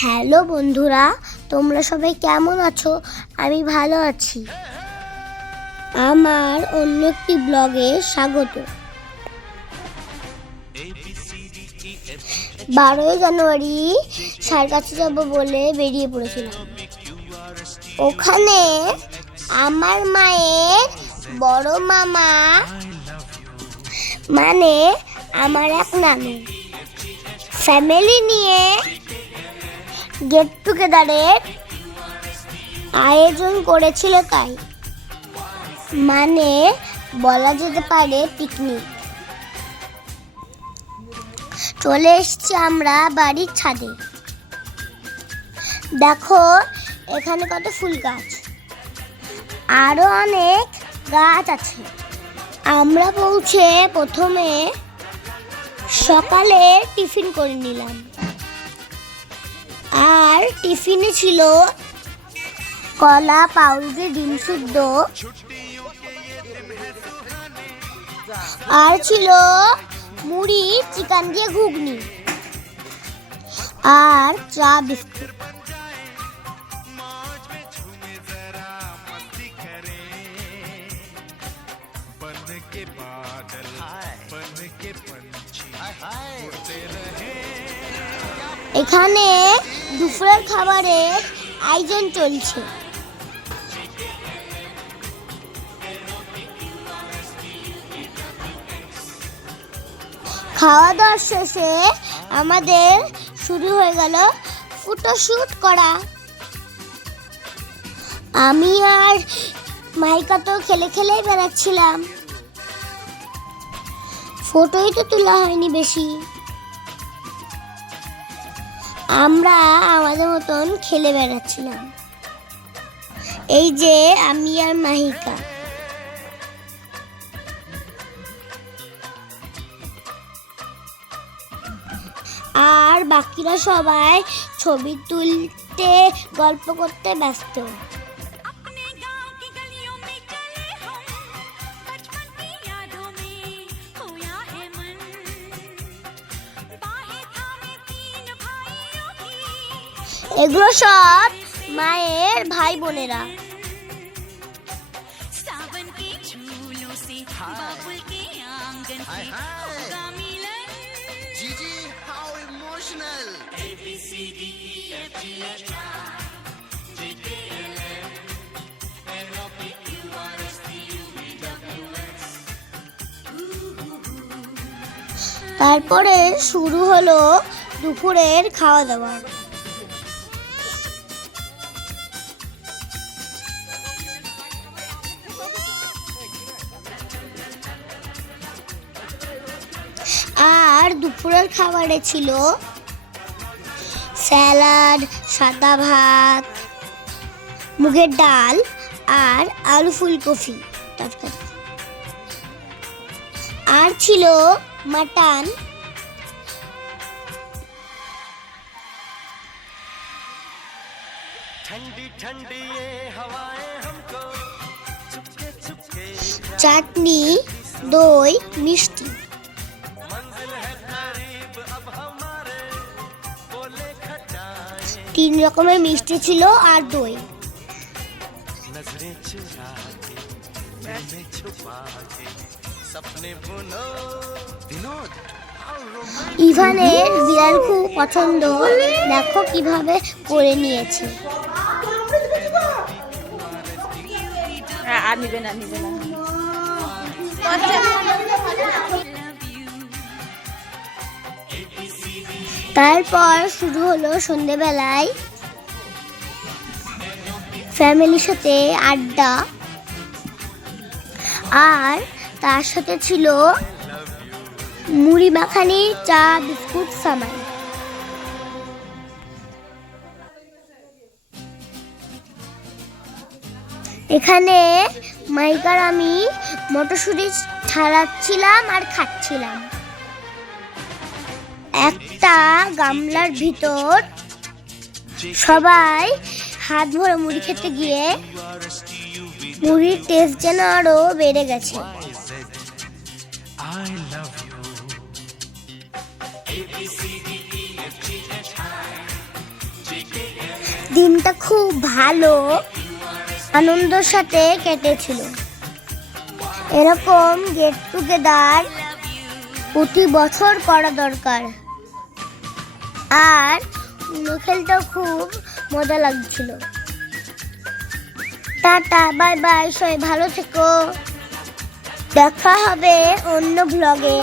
Hello বন্ধুরা, তোমরা সবাই কেমন আছো? আমি ভালো আছি। আমার অন্য একটি ব্লগে স্বাগত। 12ই জানুয়ারি স্যার কাছে যাব বলে বেরিয়ে পড়েছিলাম। ওখানে আমার মায়ের বড় মামা, মানে আমার এক নানু, ফ্যামিলি নিয়ে গেট টুগেদারের আয়োজন করেছিল। তাই মানে বলা যেতে পারে পিকনিক। চলে এসেছি আমরা বাড়ির ছাদে। দেখো এখানে কত ফুল গাছ, আরো অনেক গাছ আছে। আমরা পৌঁছে প্রথমে সকালে টিফিন করে নিলাম, আর টিফিনে ছিল কলা, পাউরুটি, ডিম সিদ্ধ, আর ছিল মুড়ি, চিকেন দিয়ে ঘুগনি, আর চা, বিস্কুট। এখানে দুপুরের খাবারের আয়োজন চলছে। খাওয়া দাওয়া শেষে আমাদের শুরু হয়ে গেল ফটোশুট করা। আমি আর মাইকা তো খেলে খেলেই বেড়াচ্ছিলাম, ফটোই তো তোলা হয়নি বেশি। আমরা আমাদের মতন খেলে বেড়াচ্ছিলাম। এই যে আমি আর মাহিকা। আর বাকিরা সবাই ছবি তুলতে, গল্প করতে ব্যস্ত। এগুলো সব মায়ের ভাই বোনেরা। তারপরে শুরু হলো দুপুরের খাওয়া দাওয়া। আর দুপুরের খাবারে ছিল স্যালাড, সাদা ভাত, মুগের ডাল, আর আলু ফুলকপি তরকারি, আর ছিল মাটন। চাটনি, দই, মিষ্টি। 3 রকমের মিষ্টি ছিল আর দই। ইভানের বিড়াল খুব পছন্দ, দেখো কিভাবে করে নিয়েছে। তারপর শুরু হলো সন্ধ্যেবেলায় ফ্যামিলির সাথে আড্ডা, আর তার সাথে ছিল মুড়ি মাখানি, চা, বিস্কুট, সামাই। এখানে মাইকার আমি মটরশুঁটি ছাড়াচ্ছিলাম আর খাচ্ছিলাম। একটা গামলার ভিতর সবাই হাত ভরে মুড়ি খেতে গিয়ে মুড়ির টেস্ট যেন আরো বেড়ে গেছে। দিনটা খুব ভালো আনন্দের সাথে কেটেছিল। এরকম গেট টুগেদার প্রতি বছর করা দরকার। আর খেলতেও খুব মজা লাগছিল। টাটা, বাই বাই, সবাই ভালো থেকো। দেখা হবে অন্য ব্লগে।